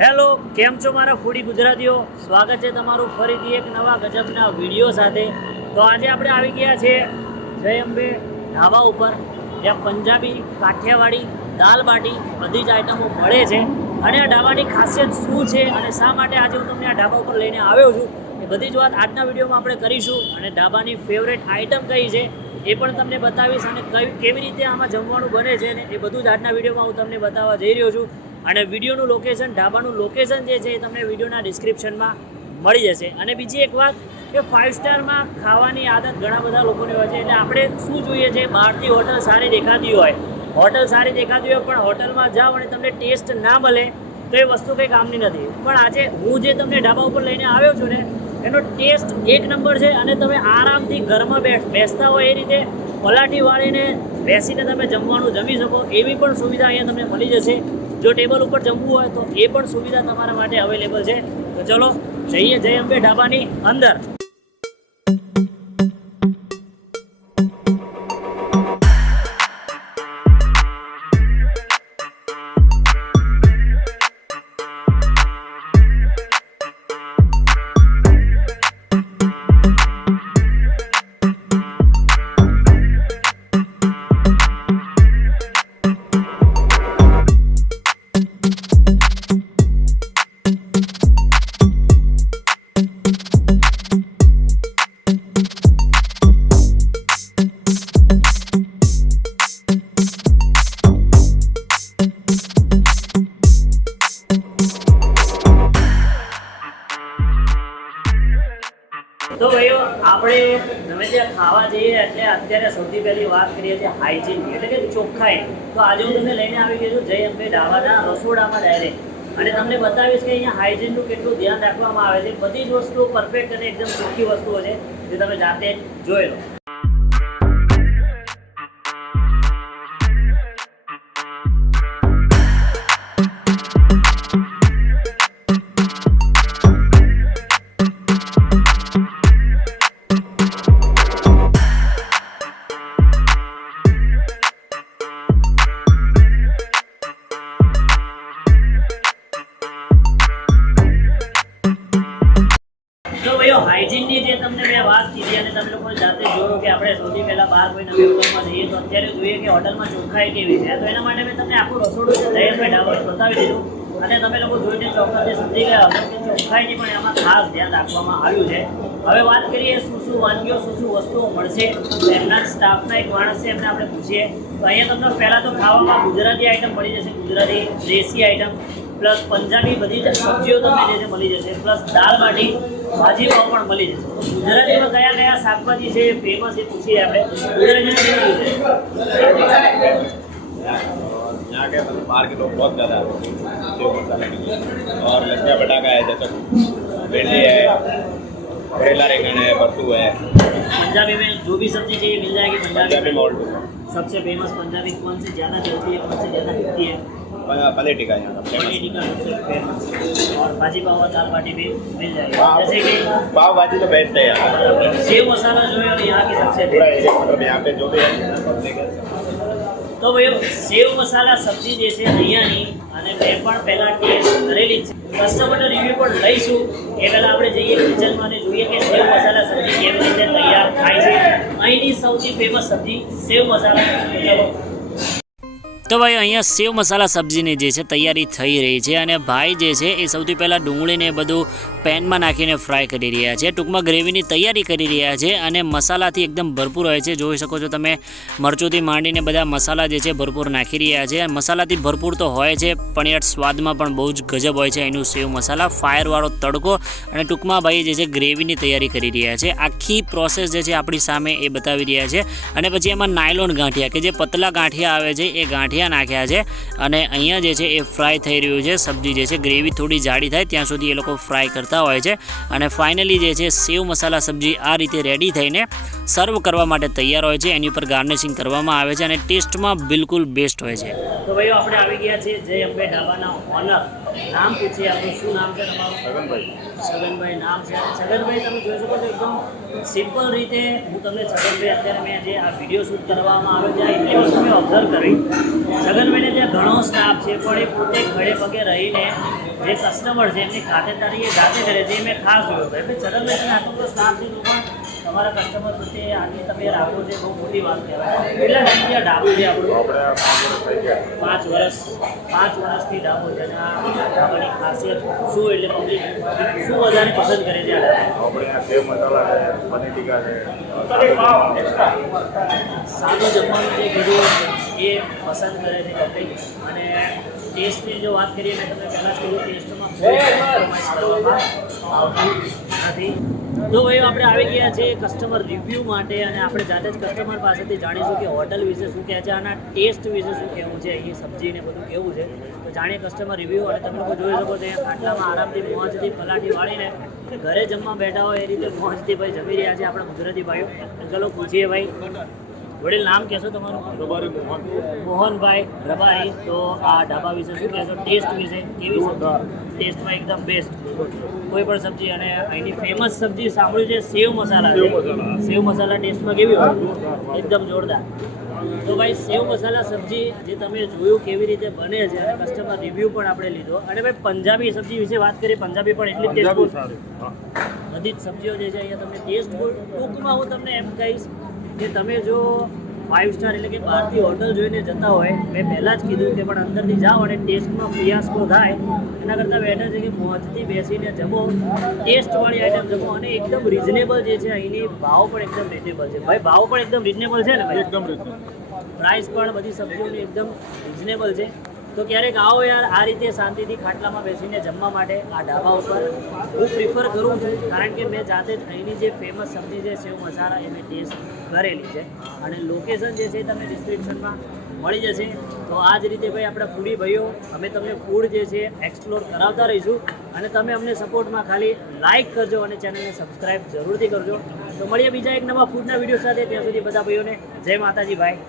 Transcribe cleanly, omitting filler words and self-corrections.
Hello, કેમ છો મારા ફૂડી ગુજરાતીઓ? સ્વાગત છે તમારું ફરીથી એક નવા ગજબના વિડીયો સાથે. તો આજે આપણે આવી ગયા છે જય અંબે ઢાબા ઉપર, જ્યાં પંજાબી, કાઠિયાવાડી, દાલ બાટી બધી જ આઈટમો મળે છે. અને આ ઢાબાની ખાસિયત શું છે અને શા માટે આજે હું તમને આ ઢાબા ઉપર લઈને આવ્યો છું એ બધી જ વાત આજના વિડીયોમાં આપણે કરીશું. અને ઢાબાની ફેવરેટ આઈટમ કઈ છે એ પણ તમને બતાવીશ, અને કેવી રીતે આમાં જમવાનું બને છે ને એ બધું જ આજના વિડીયોમાં હું તમને બતાવવા જઈ રહ્યો છું. અને વિડીયોનું લોકેશન, ઢાબાનું લોકેશન જે છે એ તમને વિડીયોના ડિસ્ક્રિપ્શનમાં મળી જશે. અને બીજી એક વાત કે 5 સ્ટારમાં ખાવાની આદત ઘણા બધા લોકોની હોય છે, એટલે આપણે શું જોઈએ છે, બહારથી હોટલ સારી દેખાતી હોય, પણ હોટલમાં જાઓ અને તમને ટેસ્ટ ના મળે તો એ વસ્તુ કંઈ કામની નથી. પણ આજે હું જે તમને ઢાબા ઉપર લઈને આવ્યો છું ને એનો ટેસ્ટ એક નંબર છે. અને તમે આરામથી ઘરમાં બેસતા હોય એ રીતે પલાઠી વાળીને બેસીને તમે જમવાનું જમી શકો એવી પણ સુવિધા અહીંયા તમને મળી જશે. જો ટેબલ ઉપર જમવું હોય તો એ પણ સુવિધા તમારા માટે અવેલેબલ છે. તો ચલો જઈએ જય અંબે ઢાબાની અંદર. તો ભાઈઓ, આપણે ગમે ત્યાં ખાવા જઈએ એટલે અત્યારે સૌથી પહેલી વાત કરીએ છીએ હાઇજીનની, એટલે કે ચોખ્ખાઈ. તો આજે હું તમને લઈને આવી ગયો છું જય અંબે ઢાબાના રસોડામાં ડાયરેક્ટ, અને તમને બતાવીશ કે અહીંયા હાઇજીનનું કેટલું ધ્યાન રાખવામાં આવે છે. બધી જ વસ્તુઓ પરફેક્ટ અને એકદમ ચોખ્ખી વસ્તુઓ છે જે તમે જાતે જોઈ લો. હાઇજીનની જે તમને મેં વાત કીધી અને તમે લોકો જાતે જોયું કે આપણે સૌથી પહેલાં બહાર કોઈ નવી હોટલમાં જઈએ તો અત્યારે જોઈએ કે હોટલમાં ચોખ્ખાઈ કેવી છે. તો એના માટે મેં તમને આખું રસોડું છે જય અંબે ઢાબાનું બતાવી દીધું, અને તમે લોકો જોઈને ચોક્કસથી સમજી ગયા હશે કે ચોખ્ખાઈની પણ એમાં ખાસ ધ્યાન રાખવામાં આવ્યું છે. હવે વાત કરીએ શું વાનગીઓ, શું વસ્તુઓ મળશે. એમના સ્ટાફના એક માણસ છે, એમને આપણે પૂછીએ. તો અહીંયા તમને પહેલાં તો ખાવામાં ગુજરાતી આઈટમ મળી જશે, ગુજરાતી દેશી આઈટમ પ્લસ પંજાબી બધી જ સબ્જીઓ તમને જે મળી જશે, પ્લસ દાલ બાટી, ભાજી પાવ પણ મળી જશે. તો ગુજરાતીમાં કયા કયા શાકભાજી છે ફેમસ એ પૂછીએ આપણે. यहाँ के बाहर के लोग बहुत ज़्यादा सेव मसाला और लच्छा पटाखा है, जैसे भिंडी है, करेला रेंगन है, बरतू है. पंजाबी में जो भी सब्जी चाहिए मिल जाएगी. पंजाबी में ऑल्टो सबसे फेमस पंजाबी कौन से ज़्यादा चलती है, कौन से ज़्यादा बिकती है? पनीर टिक्का यहाँ का पनीर टिक्का सबसे फेमस, और भाजी पाव और दाल बाटी भी मिल जाएगी. जैसे कि पाव भाजी तो बेस्ट है यहाँ. सेव मसाला जो है यहाँ की सबसे मतलब यहाँ पे जो भी है. તો ભાઈ સેવ મસાલા સબ્જી જે છે અહીંયાની, અને મેં પણ પહેલાં ટેસ્ટ કરેલી જ છે. કસ્ટમરનો રિવ્યૂ પણ લઈશું. એ પહેલાં આપણે જઈએ કિચનમાં અને જોઈએ કે સેવ મસાલા સબ્જી કેવી રીતે તૈયાર થાય છે. અહીંની સૌથી ફેમસ સબ્જી સેવ મસાલા. ચલો. તો ભાઈ અહીંયા સેવ મસાલા સબ્જીની જે છે તૈયારી થઈ રહી છે, અને ભાઈ જે છે એ સૌથી પહેલાં ડુંગળીને બધું પેનમાં નાખીને ફ્રાય કરી રહ્યા છે. ટૂંકમાં ગ્રેવીની તૈયારી કરી રહ્યા છે, અને મસાલાથી એકદમ ભરપૂર હોય છે. જોઈ શકો છો તમે, મરચુંથી માંડીને બધા મસાલા જે છે ભરપૂર નાખી રહ્યા છે. મસાલાથી ભરપૂર તો હોય છે, પણ યાર સ્વાદમાં પણ બહુ જ ગજબ હોય છે એનું સેવ મસાલા. ફાયરવાળો તડકો, અને ટૂંકમાં ભાઈ જે છે ગ્રેવીની તૈયારી કરી રહ્યા છે. આખી પ્રોસેસ જે છે આપણી સામે એ બતાવી રહ્યા છે. અને પછી એમાં નાયલોન ગાંઠિયા, કે જે પતલા ગાંઠિયા આવે છે એ ગાંઠિયા નાખ્યા છે, અને અહીંયા જે છે એ ફ્રાય થઈ રહ્યું છે. સબ્જી જે છે ગ્રેવી થોડી જાડી થાય ત્યાં સુધી એ લોકો ફ્રાય કરતા હોય છે. અને ફાઇનલી જે છે સેવ મસાલા સબ્જી આ રીતે રેડી થઈને સર્વ કરવા માટે તૈયાર હોય છે. એની ઉપર ગાર્નિશિંગ કરવામાં આવે છે અને ટેસ્ટમાં બિલકુલ બેસ્ટ હોય છે. તો ભાઈઓ આપણે આવી ગયા છીએ જય અંબે ઢાબાના ઓનર. નામ પૂછીએ આપણું, શું નામ છે તમારું? છગનભાઈ નામ છે. છગનભાઈ તમે જોઈ શકો છો એકદમ સિમ્પલ રીતે હું તમને છગનભાઈ અત્યારે મેં જે આ વિડીયો શૂટ કરવામાં આવે છે એટલી વસ્તુ મેં ઓબ્ઝર્વ કરી. છગનભાઈને ત્યાં ઘણો સ્ટાફ છે પણ એ પોતે ખડે પગે રહીને જે કસ્ટમર છે એમની ખાતરદારી એ જાતે કરે છે. એ મેં ખાસ જોયું. એટલે છગનભાઈ આટલો બધો સ્ટાફ છે તો પણ તમારા કસ્ટમર પ્રત્યે આટલી તમે રાખો છે બહુ મોટી વાત કહેવાય. કેટલા ટાઈમથી આ ઢાબુ છે આપણું? 5 વર્ષથી ઢાબો છે. અને આ ઢાબાની ખાસિયત શું, એટલે પબ્લિક શું વધારે પસંદ કરે છે આ ઢાબા? સાદું જમવાનું જે કીધું એ પસંદ કરે છે પબ્લિક. અને ટેસ્ટની જો વાત કરીએ મેં તમને પહેલાં જ કીધું ટેસ્ટમાં કોઈ કોમ્પ્રોમાઇઝ કરવામાં આવતું નથી. તો ભાઈ આપણે આવી ગયા છે કસ્ટમર રિવ્યૂ માટે અને આપણે જાતે જ કસ્ટમર પાસેથી જાણીશું કે હોટલ વિશે શું કહે છે, આના ટેસ્ટ વિશે શું કહેવું છે, અહીં સબ્જી ને બધું કેવું છે. તો જાણીએ કસ્ટમર રિવ્યૂ. અને તમે લોકો જોઈ શકો છો અહીંયા ખાટલામાં આરામથી મોજથી પલાઠી વાળીને ઘરે જમવા બેઠા હોય એ રીતે મોજથી ભાઈ જમી રહ્યા છે આપણા ગુજરાતી ભાઈઓ. ચલો પૂછીએ ભાઈ. વડીલ નામ કહેશો તમારું? મોહનભાઈ રબારી. તો આ ઢાબા વિશે શું કહેશો? ટેસ્ટ વિશે કેવી સબ્જી? ટેસ્ટમાં એકદમ બેસ્ટ કોઈ પણ સબ્જી. અને અહીંની ફેમસ સબ્જી સાંભળ્યું છે સેવ મસાલા છે. સેવ મસાલા ટેસ્ટમાં કેવી હોય? એકદમ જોરદાર. તો ભાઈ સેવ મસાલા સબ્જી જે તમે જોયું કેવી રીતે બને છે અને કસ્ટમર રિવ્યૂ પણ આપણે લીધો. અને ભાઈ પંજાબી સબ્જી વિશે વાત કરીએ. પંજાબી પણ એટલી ટેસ્ટફુલ. બધી જ સબ્જીઓ જે છે અહીંયા તમને ટેસ્ટફુલ. ટૂંકમાં હું તમને એમ કહીશ કે તમે જો 5 સ્ટાર એટલે કે બહારથી હોટલ જોઈને જતા હોય, મેં પહેલાં જ કીધું કે પણ અંદરથી જાઓ અને ટેસ્ટમાં ફિયાસ્કો થાય એના કરતાં બેટર છે કે મોજથી બેસીને જમો, ટેસ્ટવાળી આઈટમ જમો. અને એકદમ રિઝનેબલ જે છે અહીંની ભાવ પણ એકદમ રિઝનેબલ છે. ભાઈ ભાવ પણ એકદમ રિઝનેબલ છે ને ભાઈ? એકદમ રિઝનેબલ. પ્રાઇસ પણ બધી સબ્જીઓની એકદમ રિઝનેબલ છે. તો ક્યારેક આવો યાર આ રીતે શાંતિથી ખાટલામાં બેસીને જમવા માટે આ ઢાબા ઉપર. હું પ્રિફર કરું છું કારણ કે મેં જાતે જ અહીંની જે ફેમસ સબ્જી છે સેવ મસાલા એ મેં ટેસ્ટ કરેલી છે. અને લોકેશન જે છે તમને ડિસ્ક્રિપ્શનમાં મળી જશે. તો આ જ રીતે ભાઈ આપણા ફૂડી ભાઈઓ અમે તમને ફૂડ જે છે એક્સપ્લોર કરાવતા રહીશું. અને તમે અમને સપોર્ટમાં ખાલી લાઇક કરજો અને ચેનલને સબસ્ક્રાઈબ જરૂરથી કરજો. તો મળીએ બીજા એક નવા ફૂડના વિડીયો સાથે. ત્યાં સુધી બધા ભાઈઓને જય માતાજી ભાઈ.